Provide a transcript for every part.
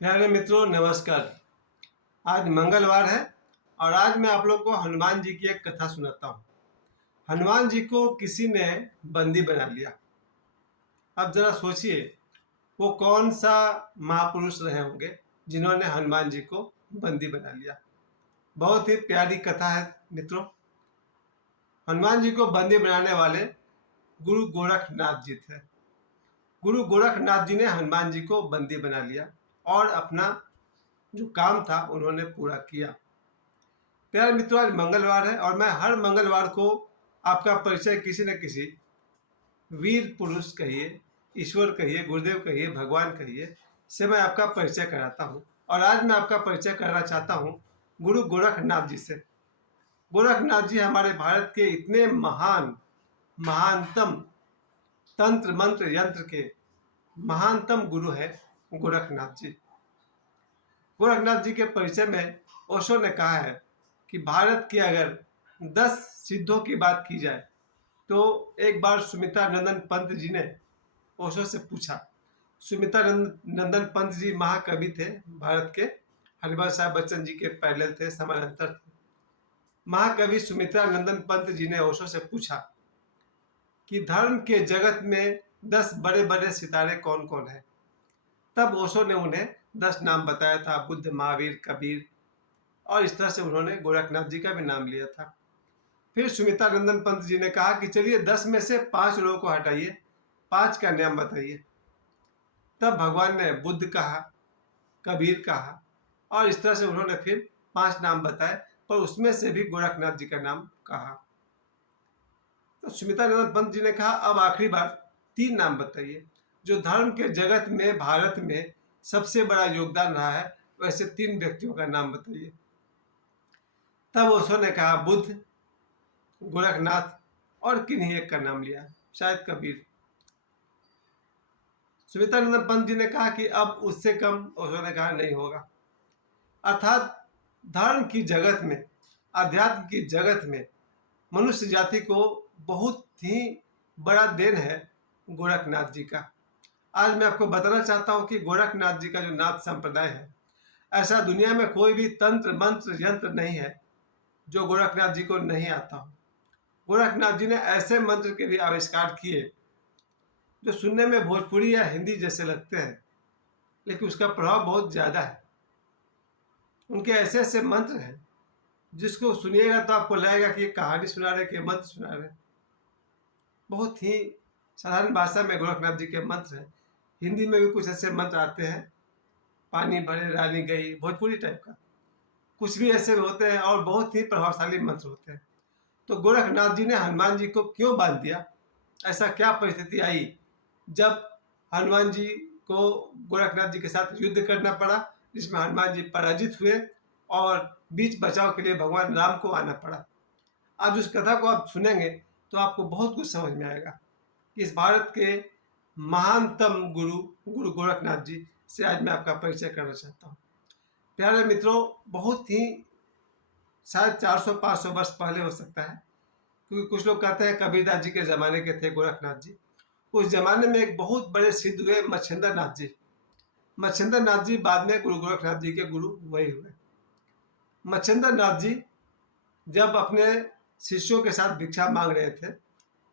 प्यारे मित्रों नमस्कार। आज मंगलवार है और आज मैं आप लोग को हनुमान जी की एक कथा सुनाता हूँ। हनुमान जी को किसी ने बंदी बना लिया। अब जरा सोचिए वो कौन सा महापुरुष रहे होंगे जिन्होंने हनुमान जी को बंदी बना लिया। बहुत ही प्यारी कथा है मित्रों। हनुमान जी को बंदी बनाने वाले गुरु गोरखनाथ जी थे। गुरु गोरखनाथ जी ने हनुमान जी को बंदी बना लिया और अपना जो काम था उन्होंने पूरा किया। प्यारे मित्रों, आज मंगलवार है और मैं हर मंगलवार को आपका परिचय किसी न किसी वीर पुरुष कहिए, ईश्वर कहिए, गुरुदेव कहिए, भगवान कहिए, से मैं आपका परिचय कराता हूँ। और आज मैं आपका परिचय करना चाहता हूँ गुरु गोरखनाथ जी से। गोरखनाथ जी हमारे भारत के इतने महानतम तंत्र मंत्र यंत्र के महानतम गुरु है गोरखनाथ जी। गोरखनाथ जी के परिचय में ओशो ने कहा है कि भारत की अगर 10 सिद्धों की बात की जाए तो एक बार सुमित्रा नंदन पंत जी ने ओशो से पूछा। सुमित्रा नंदन पंत जी महाकवि थे भारत के, हरिवंश साहब बच्चन जी के पैरेलल थे, समानांतर थे। महाकवि सुमित्रा नंदन पंत जी ने ओशो से पूछा कि धर्म के जगत में 10 बड़े बड़े सितारे कौन कौन हैं। तब ओशो ने उन्हें 10 नाम बताया था, बुद्ध, महावीर, कबीर, और इस तरह से उन्होंने गोरखनाथ जी का भी नाम लिया था। फिर सुमित्रा नंदन पंत जी ने कहा कि चलिए 10 में से 5 लोगों को हटाइए, 5 का नाम बताइए। तब भगवान ने बुद्ध कहा, कबीर कहा, और इस तरह से उन्होंने फिर 5 नाम बताए, पर उसमें से भी गोरखनाथ जी का नाम कहा। तो सुमित्रा नंदन पंत जी ने कहा अब आखिरी बार 3 नाम बताइए जो धर्म के जगत में भारत में सबसे बड़ा योगदान रहा है, वैसे 3 व्यक्तियों का नाम बताइए। तब ओशो ने कहा बुद्ध, गोरखनाथ और किन्हीं एक का नाम लिया, शायद कबीर। सुमित्रा नंदन पंत जी ने कहा कि अब उससे कम, ओशो ने कहा नहीं होगा। अर्थात धर्म की जगत में, अध्यात्म की जगत में मनुष्य जाति को बहुत ही बड़ा देन है गोरखनाथ जी का। आज मैं आपको बताना चाहता हूं कि गोरखनाथ जी का जो नाथ संप्रदाय है, ऐसा दुनिया में कोई भी तंत्र मंत्र यंत्र नहीं है जो गोरखनाथ जी को नहीं आता हो। गोरखनाथ जी ने ऐसे मंत्र के भी आविष्कार किए जो सुनने में भोजपुरी या हिंदी जैसे लगते हैं, लेकिन उसका प्रभाव बहुत ज़्यादा है। उनके ऐसे ऐसे मंत्र हैं जिसको सुनिएगा तो आपको लगेगा कि ये कहानी सुना रहे कि मंत्र सुना रहे। बहुत ही साधारण भाषा में गोरखनाथ जी के मंत्र हैं। हिंदी में भी कुछ ऐसे मंत्र आते हैं, पानी भरे रानी गई, भोजपुरी टाइप का कुछ भी ऐसे होते हैं और बहुत ही प्रभावशाली मंत्र होते हैं। तो गोरखनाथ जी ने हनुमान जी को क्यों बांध दिया? ऐसा क्या परिस्थिति आई जब हनुमान जी को गोरखनाथ जी के साथ युद्ध करना पड़ा, जिसमें हनुमान जी पराजित हुए और बीच बचाव के लिए भगवान राम को आना पड़ा? आज उस कथा को आप सुनेंगे तो आपको बहुत कुछ समझ में आएगा कि इस भारत के महानतम गुरु गुरु गोरखनाथ जी से आज मैं आपका परिचय करना चाहता हूँ। प्यारे मित्रों, बहुत ही शायद 400-500 वर्ष पहले हो सकता है, क्योंकि कुछ लोग कहते हैं कबीरदास जी के ज़माने के थे गोरखनाथ जी। उस जमाने में एक बहुत बड़े सिद्ध हुए मच्छिंद्र नाथ जी। मच्छिंद्र नाथ जी बाद में गुरु गोरखनाथ जी के गुरु वही हुए। मच्छिंद्र नाथ जी जब अपने शिष्यों के साथ भिक्षा मांग रहे थे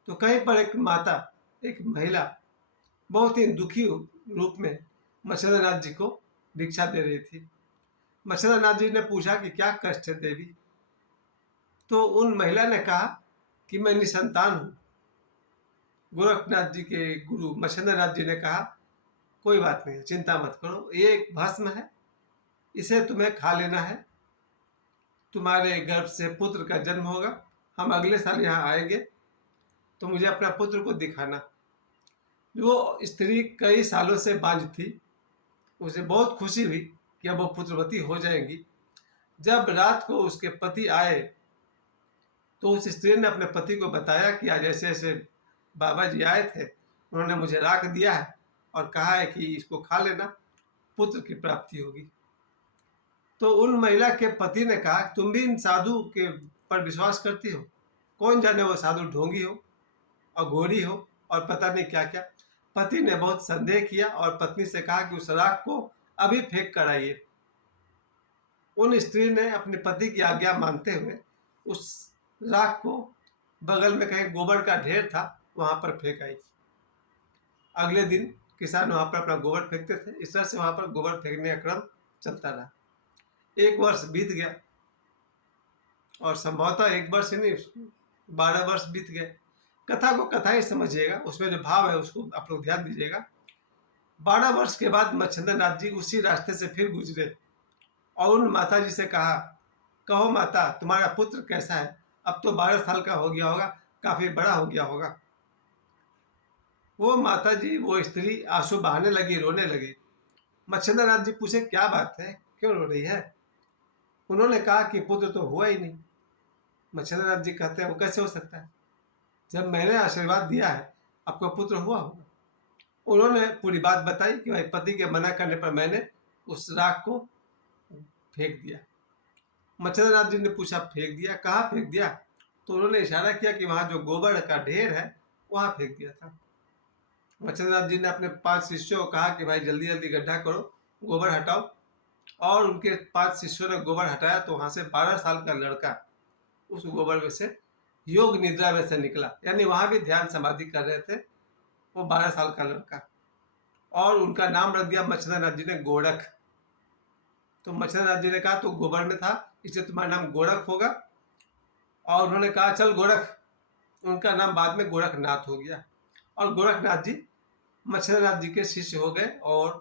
तो कहीं पर एक माता, एक महिला बहुत ही दुखी रूप में मच्छिंद्र नाथ जी को भिक्षा दे रही थी। मच्छिंद्र नाथ जी ने पूछा कि क्या कष्ट है देवी? तो उन महिला ने कहा कि मैं निसंतान हूँ। गोरखनाथ जी के गुरु मच्छिंद्र नाथ जी ने कहा कोई बात नहीं, चिंता मत करो, ये एक भस्म है, इसे तुम्हें खा लेना है, तुम्हारे गर्भ से पुत्र का जन्म होगा, हम अगले साल यहाँ आएंगे तो मुझे अपना पुत्र को दिखाना। वो स्त्री कई सालों से बांझ थी, उसे बहुत खुशी हुई कि अब वो पुत्रवती हो जाएंगी। जब रात को उसके पति आए तो उस स्त्री ने अपने पति को बताया कि आज ऐसे ऐसे बाबा जी आए थे, उन्होंने मुझे राख दिया है और कहा है कि इसको खा लेना, पुत्र की प्राप्ति होगी। तो उन महिला के पति ने कहा तुम भी इन साधु के पर विश्वास करती हो? कौन जाने वो साधु ढोंगी हो, अघोरी हो और पता नहीं क्या क्या। पति ने बहुत संदेह किया और पत्नी से कहा कि उस राख को अभी फेंक कर आइए। उन स्त्री ने अपने पति की आज्ञा मानते हुए उस राख को बगल में कहीं गोबर का ढेर था वहां पर फेंक आई। अगले दिन किसान वहां पर अपना गोबर फेंकते थे। इस तरह से वहां पर गोबर फेंकने का क्रम चलता रहा। 1 वर्ष बीत गया और संभवतः 1 वर्ष ही नहीं 12 वर्ष बीत गए। कथा को कथा ही समझिएगा, उसमें जो भाव है उसको आप लोग ध्यान दीजिएगा। 12 वर्ष के बाद मच्छिंद्र नाथ जी उसी रास्ते से फिर गुजरे और उन माता जी से कहा, कहो माता तुम्हारा पुत्र कैसा है? अब तो 12 साल का हो गया होगा, काफी बड़ा हो गया होगा। वो माता जी, वो स्त्री आंसू बहाने लगी, रोने लगी। मच्छिंद्र नाथ जी पूछे, क्या बात है, क्यों रो रही है? उन्होंने कहा कि पुत्र तो हुआ ही नहीं। मच्छिंद्र नाथ जी कहते हैं, वो कैसे हो सकता है, जब मैंने आशीर्वाद दिया है आपको पुत्र हुआ होगा। उन्होंने पूरी बात बताई कि भाई पति के मना करने पर मैंने उस राख को फेंक दिया। मच्छिंद्र नाथ जी ने पूछा, फेंक दिया, कहाँ फेंक दिया? तो उन्होंने इशारा किया कि वहां जो गोबर का ढेर है वहां फेंक दिया था। मच्छिंद्र नाथ जी ने अपने 5 शिष्यों को कहा कि भाई जल्दी जल्दी गड्ढा करो, गोबर हटाओ। और उनके 5 शिष्यों ने गोबर हटाया तो वहां से 12 साल का लड़का उस गोबर में से योग निद्रा में से निकला। यानी वहां भी ध्यान समाधि कर रहे थे वो 12 साल का लड़का। और उनका नाम रख दिया मच्छिंद्र नाथ जी ने गोरख। तो मच्छिंद्र नाथ जी ने कहा तो गोबर में था इसलिए तुम्हारा नाम गोरख होगा। और उन्होंने कहा चल गोरख। उनका नाम बाद में गोरखनाथ हो गया। और गोरखनाथ जी मच्छिंद्र नाथ जी के शिष्य हो गए और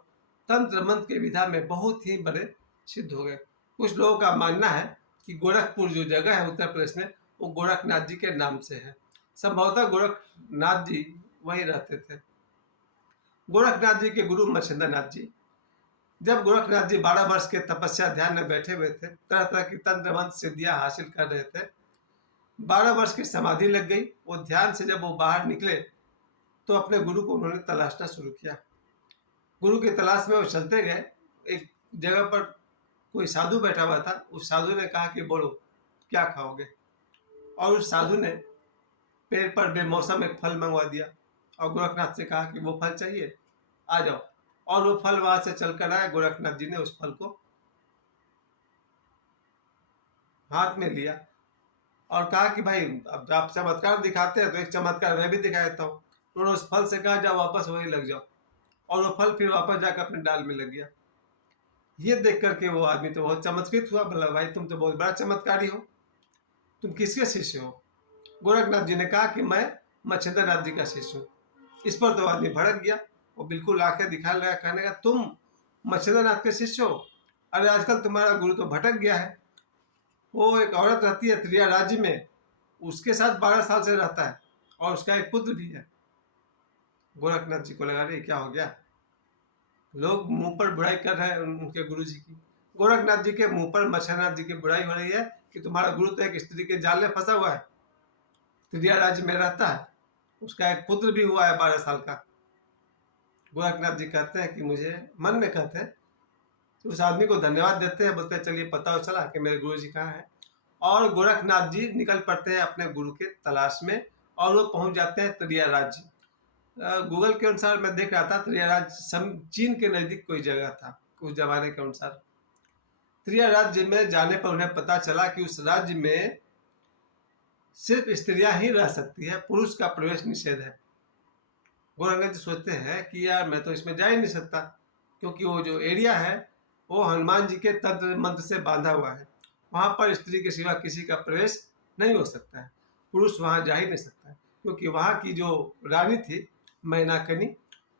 तंत्र मंत्र के विधा में बहुत ही बड़े सिद्ध हो गए। कुछ लोगों का मानना है कि गोरखपुर जो जगह है उत्तर प्रदेश में वो गोरखनाथ जी के नाम से है। संभवतः गोरखनाथ जी वहीं रहते थे। गोरखनाथ जी के गुरु मच्छिंद्र नाथ जी, जब गोरखनाथ जी 12 वर्ष के तपस्या ध्यान में बैठे हुए थे, तरह तरह की तंत्र मंत्र सिद्धियां हासिल कर रहे थे, 12 वर्ष की समाधि लग गई। वो ध्यान से जब वो बाहर निकले तो अपने गुरु को उन्होंने तलाशना शुरू किया। गुरु की तलाश में वो चलते गए। एक जगह पर कोई साधु बैठा हुआ था। उस साधु ने कहा कि बोलो क्या खाओगे? और उस साधु ने पेड़ पर बेमौसम एक फल मंगवा दिया और गोरखनाथ से कहा कि वो फल चाहिए, आ जाओ। और वो फल वहां से चलकर आया। गोरखनाथ जी ने उस फल को हाथ में लिया और कहा कि भाई अब आप चमत्कार दिखाते हैं तो एक चमत्कार मैं भी दिखा देता हूँ। उन्होंने उस फल से कहा जाओ वापस वही लग जाओ। और वो फल फिर वापस जाकर अपने डाल में लग गया। ये देख करके वो आदमी तो बहुत चमत्कृत हुआ, बोला भाई तुम तो बहुत बड़ा चमत्कारी हो, तुम किसके शिष्य हो? गोरखनाथ जी ने कहा कि मैं मच्छिंद्र नाथ जी का शिष्य हूँ। इस पर तो आदमी भड़क गया। वो बिल्कुल आंखें दिखा लगा, कहने का तुम मच्छिंद्र नाथ के शिष्य हो? अरे आजकल तुम्हारा गुरु तो भटक गया है। वो एक औरत रहती है त्रिया राज्य में, उसके साथ 12 साल से रहता है और उसका एक पुत्र भी है। गोरखनाथ जी को लगा रही क्या हो गया, लोग मुंह पर बुराई कर रहे हैं उनके गुरु जी की। गोरखनाथ जी के मुंह पर मच्छिंद्र नाथ जी की बुराई हो रही है कि तुम्हारा गुरु तो एक स्त्री के जाल में फंसा हुआ है, त्रिया राज्य में रहता है, उसका एक पुत्र भी हुआ है 12 साल का। गोरखनाथ जी कहते हैं कि मुझे मन में कहते हैं तो उस आदमी को धन्यवाद देते हैं, बोलते हैं चलिए पता हो चला कि मेरे गुरु जी कहाँ हैं। और गोरखनाथ जी निकल पड़ते हैं अपने गुरु के तलाश में और वो पहुंच जाते हैं त्रिया राज्य। गूगल के अनुसार मैं देख रहा था त्रिया राज्य चीन के नजदीक कोई जगह था उस जमाने के अनुसार। त्रिया राज्य में जाने पर उन्हें पता चला कि उस राज्य में सिर्फ स्त्रियां ही रह सकती है, पुरुष का प्रवेश निषेध है। गोरखनाथ जी सोचते हैं कि यार मैं तो इसमें जा ही नहीं सकता, क्योंकि वो जो एरिया है वो हनुमान जी के तंत्र मंत्र से बांधा हुआ है। वहां पर स्त्री के सिवा किसी का प्रवेश नहीं हो सकता है, पुरुष वहां जा ही नहीं सकता है। क्योंकि वहां की जो रानी थी मैनाकनी,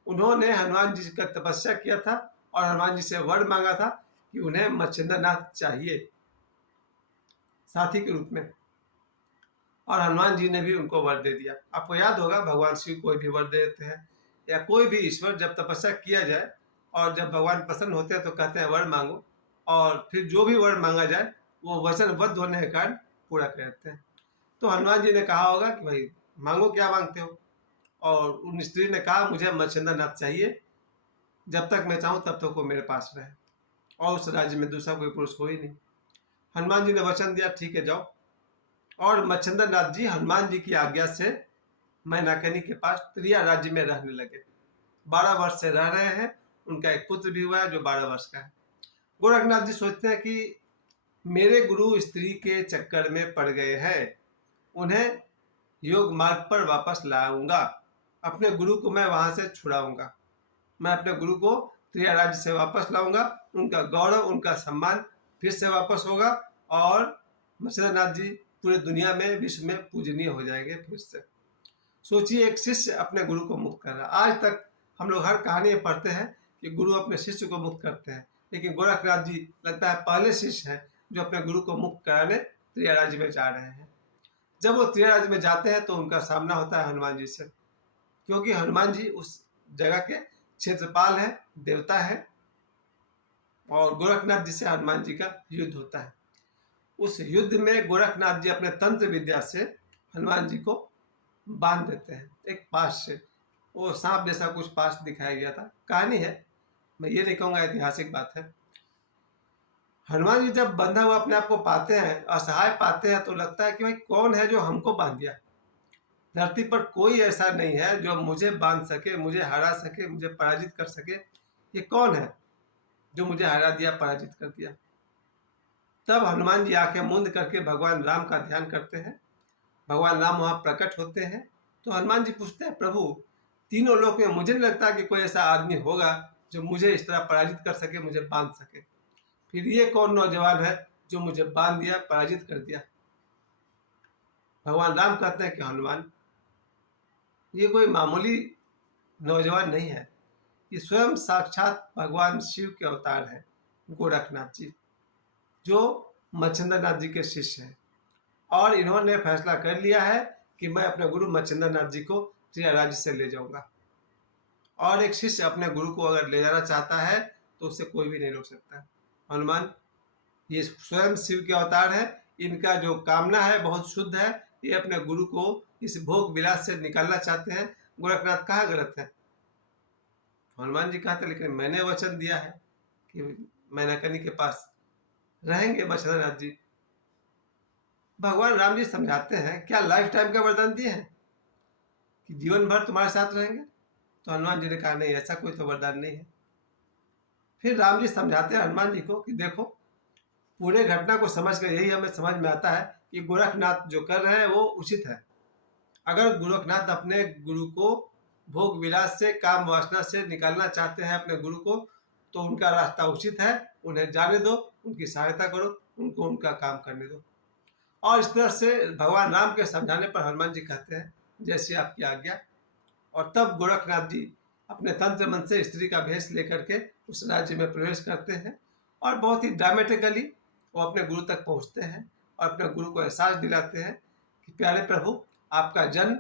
उन्होंने हनुमान जी का तपस्या किया था और हनुमान जी से वर मांगा था कि उन्हें मच्छिंद्र नाथ चाहिए साथी के रूप में, और हनुमान जी ने भी उनको वर दे दिया। आपको याद होगा भगवान शिव कोई भी वर दे देते हैं या कोई भी ईश्वर, जब तपस्या किया जाए और जब भगवान प्रसन्न होते हैं तो कहते हैं वर मांगो, और फिर जो भी वर मांगा जाए वो वचनबद्ध होने के कारण पूरा कर देते हैं। तो हनुमान जी ने कहा होगा कि भाई मांगो क्या मांगते हो, और उन स्त्री ने कहा मुझे मच्छिंद्र नाथ चाहिए, जब तक मैं चाहूँ तब तक वो मेरे पास रहे, और उस राज्य में दूसरा कोई पुरुष हो ही नहीं। हनुमान जी ने वचन दिया ठीक है जाओ। और मच्छिंद्र नाथ जी हनुमान जी की आज्ञा से मैनाकनी के पास त्रिया राज्य में रहने लगे। 12 वर्ष से रह रहे हैं। उनका एक पुत्र भी हुआ है जो 12 वर्ष का है। गोरखनाथ जी सोचते हैं कि मेरे गुरु स्त्री के चक्कर में पड़ गए हैं, उन्हें योग मार्ग पर वापस लाऊंगा, अपने गुरु को मैं वहां से छुड़ाऊंगा, मैं अपने गुरु को त्रिया राज्य से वापस लाऊंगा, उनका गौरव उनका सम्मान फिर से वापस होगा और मत्स्येंद्रनाथ जी पूरे दुनिया में विश्व में पूजनीय हो जाएंगे फिर से। सोचिए, एक शिष्य अपने गुरु को मुक्त कर रहा है। आज तक हम लोग हर कहानी में पढ़ते हैं कि गुरु अपने शिष्य को मुक्त करते हैं, लेकिन गोरखनाथ जी लगता है पहले शिष्य हैं जो अपने गुरु को मुक्त कराने त्रिया राज्य में जा रहे हैं। जब वो त्रिया राज्य में जाते हैं तो उनका सामना होता है हनुमान जी से, क्योंकि हनुमान जी उस जगह के क्षेत्रपाल हैं, देवता है, और गोरखनाथ जी से हनुमान जी का युद्ध होता है। उस युद्ध में गोरखनाथ जी अपने तंत्र विद्या से हनुमान जी को बांध देते हैं एक पास से। वो सांप जैसा कुछ पास दिखाया गया था, कहानी है, मैं ये नहीं कहूँगा ऐतिहासिक बात है। हनुमान जी जब बंधा हुआ अपने आप को पाते हैं, असहाय पाते हैं, तो लगता है कि भाई कौन है जो हमको बांध दिया। धरती पर कोई ऐसा नहीं है जो मुझे बांध सके, मुझे हरा सके, मुझे पराजित कर सके। ये कौन है जो मुझे हरा दिया, पराजित कर दिया। तब हनुमान जी आंखें मूंद करके भगवान राम का ध्यान करते हैं। भगवान राम वहां प्रकट होते हैं। तो हनुमान जी पूछते हैं, प्रभु तीनों लोक में मुझे नहीं लगता कि कोई ऐसा आदमी होगा जो मुझे इस तरह पराजित कर सके, मुझे बांध सके। फिर ये कौन नौजवान है जो मुझे बांध दिया, पराजित कर दिया। भगवान राम कहते हैं कि हनुमान, ये कोई मामूली नौजवान नहीं है, ये स्वयं साक्षात भगवान शिव के अवतार है, गोरखनाथ जी, जो मत्स्येंद्रनाथ जी के शिष्य हैं। और इन्होंने फैसला कर लिया है कि मैं अपने गुरु मत्स्येंद्रनाथ जी को त्रिया राज्य से ले जाऊंगा। और एक शिष्य अपने गुरु को अगर ले जाना चाहता है तो उसे कोई भी नहीं रोक सकता। हनुमान ये स्वयं शिव के अवतार है, इनका जो कामना है बहुत शुद्ध है। ये अपने गुरु को इस भोग विलास से निकालना चाहते हैं। गोरखनाथ कहाँ गलत है? हनुमान जी कहते लेकिन मैंने वचन दिया है कि मैनाकनी के पास रहेंगे मत्स्येंद्रनाथ जी। भगवान राम जी समझाते हैं, क्या लाइफ टाइम का वरदान दिए हैं कि जीवन भर तुम्हारे साथ रहेंगे? तो हनुमान जी ने कहा नहीं, ऐसा कोई तो वरदान नहीं है। फिर राम जी समझाते हैं हनुमान जी को कि देखो, पूरे घटना को समझ कर यही हमें समझ में आता है कि गोरखनाथ जो कर रहे हैं वो उचित है। अगर गोरखनाथ अपने गुरु को भोग विलास से, काम वासना से निकालना चाहते हैं अपने गुरु को, तो उनका रास्ता उचित है, उन्हें जाने दो, उनकी सहायता करो, उनको उनका काम करने दो। और इस तरह से भगवान राम के समझाने पर हनुमान जी कहते हैं जैसे आपकी आज्ञा। और तब गोरखनाथ जी अपने तंत्र मन से स्त्री का भेष लेकर के उस राज्य में प्रवेश करते हैं और बहुत ही ड्रामेटिकली वो अपने गुरु तक पहुंचते हैं और अपने गुरु को एहसास दिलाते हैं कि प्यारे प्रभु, आपका जन्म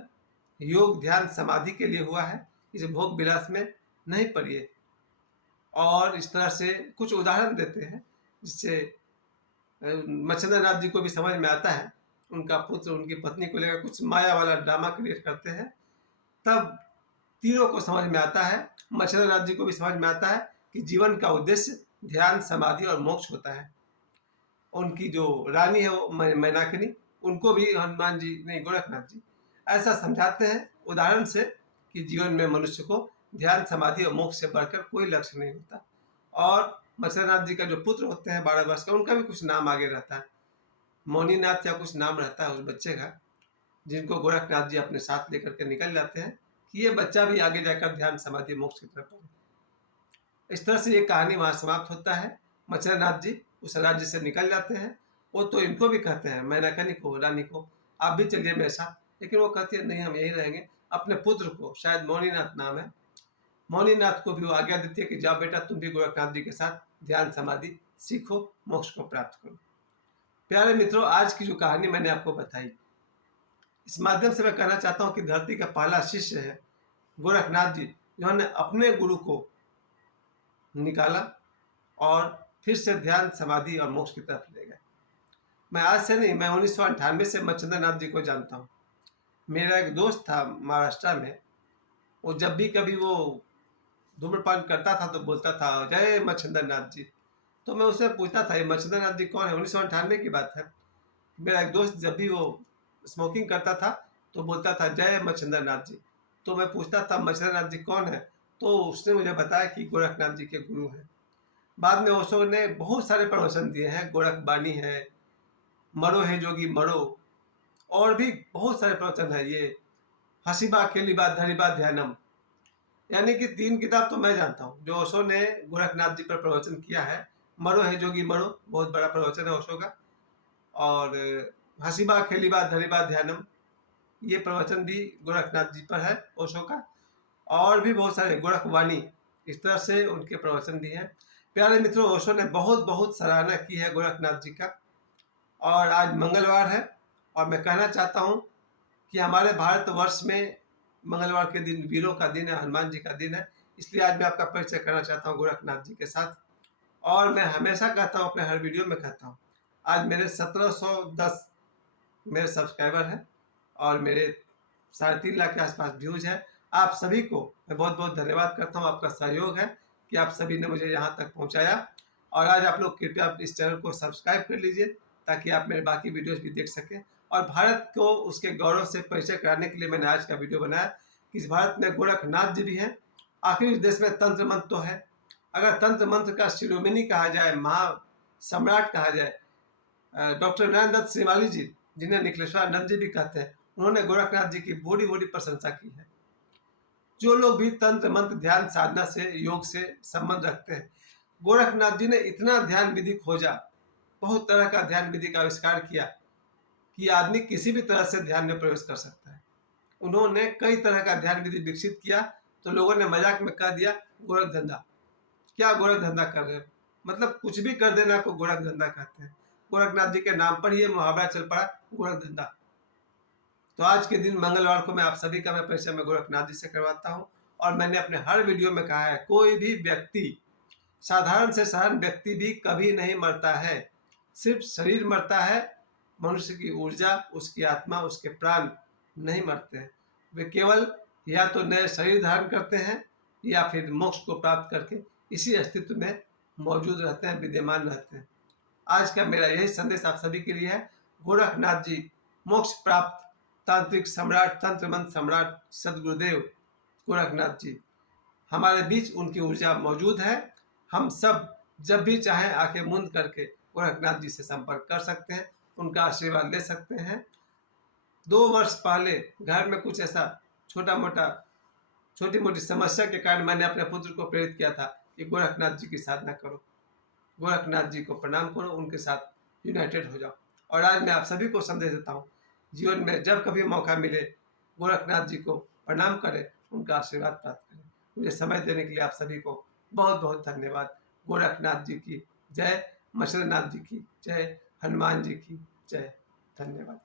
योग ध्यान समाधि के लिए हुआ है, इस भोग विलास में नहीं पड़िए। और इस तरह से कुछ उदाहरण देते हैं जिससे मत्स्येंद्रनाथ जी को भी समझ में आता है। उनका पुत्र उनकी पत्नी को लेकर कुछ माया वाला ड्रामा क्रिएट करते हैं। तब तीनों को समझ में आता है, मत्स्येंद्रनाथ जी को भी समझ में आता है कि जीवन का उद्देश्य ध्यान समाधि और मोक्ष होता है। उनकी जो रानी है वो मैनाकिनी, उनको भी हनुमान जी नहीं गोरखनाथ जी ऐसा समझाते हैं उदाहरण से कि जीवन में मनुष्य को ध्यान समाधि और मोक्ष से बढ़कर कोई लक्ष्य नहीं होता। और मत्स्येंद्रनाथ जी का जो पुत्र होते हैं 12 वर्ष का, उनका भी कुछ नाम आगे रहता है, मौनीनाथ या कुछ नाम रहता है उस बच्चे का, जिनको गोरखनाथ जी अपने साथ लेकर के निकल जाते हैं कि ये बच्चा भी आगे जाकर ध्यान समाधि मोक्ष की तरफ बढ़े। इस तरह से ये कहानी वहाँ समाप्त होता है। मत्स्येंद्रनाथ जी उस राज्य से निकल जाते हैं। वो तो इनको भी कहते हैं, मैनाकनी को, रानी को, आप भी चलिए मेरे साथ, लेकिन वो कहती है नहीं, हम यहीं रहेंगे। अपने पुत्र को, शायद मौनीनाथ नाम है, मौनीनाथ को भी वो आज्ञा देती है कि जाओ बेटा, तुम भी गोरखनाथ जी के साथ ध्यान समाधि सीखो, मोक्ष को प्राप्त करो। प्यारे मित्रों, आज की जो कहानी मैंने आपको बताई, इस माध्यम से मैं कहना चाहता हूँ कि धरती का पहला शिष्य है गोरखनाथ जी, जिन्होंने अपने गुरु को निकाला और फिर से ध्यान समाधि और मोक्ष की तरफ ले गए। मैं आज से नहीं, मैं 1998 से मत्स्येंद्रनाथ जी को जानता हूँ। मेरा एक दोस्त था महाराष्ट्र में, वो जब भी कभी वो धूम्रपान करता था तो बोलता था जय मत्स्येंद्रनाथ जी। तो मैं उससे पूछता था ये मत्स्येंद्रनाथ जी कौन है? 1998 की बात है। मेरा एक दोस्त जब भी वो स्मोकिंग करता था तो बोलता था जय मत्स्येंद्रनाथ जी। तो मैं पूछता था मत्स्येंद्रनाथ जी कौन है? तो उसने मुझे बताया कि गोरखनाथ जी के गुरु हैं। बाद में ओशो ने बहुत सारे प्रवचन दिए हैं, गोरख बानी है, मरो है जोगी मरो, और भी बहुत सारे प्रवचन है। ये हसीबा खेलीबा धरीबा ध्यानम, यानी कि 3 किताब तो मैं जानता हूँ जो ओशो ने गोरखनाथ जी पर प्रवचन किया है। मरो है जोगी मरो बहुत बड़ा प्रवचन है ओशो का, और हसीबा खेलीबा धरीबा ध्यानम ये प्रवचन भी गोरखनाथ जी पर है ओशो का, और भी बहुत सारे गोरखवाणी, इस तरह से उनके प्रवचन भी हैं। प्यारे मित्रों, ओशो ने बहुत बहुत सराहना की है गोरखनाथ जी का। और आज मंगलवार है और मैं कहना चाहता हूँ कि हमारे भारतवर्ष में मंगलवार के दिन वीरों का दिन है, हनुमान जी का दिन है, इसलिए आज मैं आपका परिचय करना चाहता हूँ गोरखनाथ जी के साथ। और मैं हमेशा कहता हूँ, अपने हर वीडियो में कहता हूँ, आज मेरे 1710 मेरे सब्सक्राइबर हैं और मेरे 3.5 लाख के आसपास व्यूज है। आप सभी को मैं बहुत बहुत धन्यवाद करता हूँ, आपका सहयोग है कि आप सभी ने मुझे यहाँ तक पहुँचाया। और आज आप लोग कृपया इस चैनल को सब्सक्राइब कर लीजिए ताकि आप मेरे बाकी वीडियोस भी देख सकें। और भारत को उसके गौरव से परिचय कराने के लिए मैंने आज का वीडियो बनाया कि इस भारत में गोरखनाथ जी भी हैं। आखिर इस देश में तंत्र मंत्र तो है, अगर तंत्र मंत्र का शिरोमणि कहा जाए, महा सम्राट कहा जाए, डॉक्टर नारायण दत्त श्रीमाली जी, जिन्हें निखिलेश्वरानंद जी भी कहते हैं, उन्होंने गोरखनाथ जी की बड़ी बड़ी प्रशंसा की है। जो लोग भी तंत्र मंत्र ध्यान साधना से, योग से संबंध रखते हैं, गोरखनाथ जी ने इतना ध्यान विधि खोजा, बहुत तरह का ध्यान विधि का आविष्कार किया कि आदमी किसी भी तरह से ध्यान में प्रवेश कर सकता है। उन्होंने कई तरह का ध्यान विधि विकसित किया, तो लोगों ने मजाक में कह दिया गोरख धंधा। क्या गोरख धंधा कर रहे हो, मतलब कुछ भी कर देना को गोरख धंधा कहते हैं। गोरखनाथ जी के नाम पर ये मुहावरा चल पड़ा, गोरख धंधा। तो आज के दिन मंगलवार को मैं आप सभी का मैं परिचय में गोरखनाथ जी से करवाता हूँ। और मैंने अपने हर वीडियो में कहा है, कोई भी व्यक्ति, साधारण से साधारण व्यक्ति भी कभी नहीं मरता है, सिर्फ शरीर मरता है। मनुष्य की ऊर्जा, उसकी आत्मा, उसके प्राण नहीं मरते हैं। वे केवल या तो नए शरीर धारण करते हैं या फिर मोक्ष को प्राप्त करके इसी अस्तित्व में मौजूद रहते हैं, विद्यमान रहते हैं। आज का मेरा यही संदेश आप सभी के लिए है। गोरखनाथ जी मोक्ष प्राप्त तांत्रिक सम्राट, तंत्र मंत्र सम्राट सदगुरुदेव गोरखनाथ जी हमारे बीच, उनकी ऊर्जा मौजूद है। हम सब जब भी चाहें आंखें मूंद करके गोरखनाथ जी से संपर्क कर सकते हैं, उनका आशीर्वाद ले सकते हैं। 2 वर्ष पहले घर में कुछ ऐसा छोटी मोटी समस्या के कारण मैंने अपने पुत्र को प्रेरित किया था कि गोरखनाथ जी की साधना करो, गोरखनाथ जी को प्रणाम करो, उनके साथ यूनाइटेड हो जाओ। और आज मैं आप सभी को संदेश देता हूँ, जीवन में जब कभी मौका मिले गोरखनाथ जी को प्रणाम करें, उनका आशीर्वाद प्राप्त करें। मुझे समय देने के लिए आप सभी को बहुत बहुत धन्यवाद। गोरखनाथ जी की जय, मछरनाथ जी की जय, हनुमान जी की जय। धन्यवाद।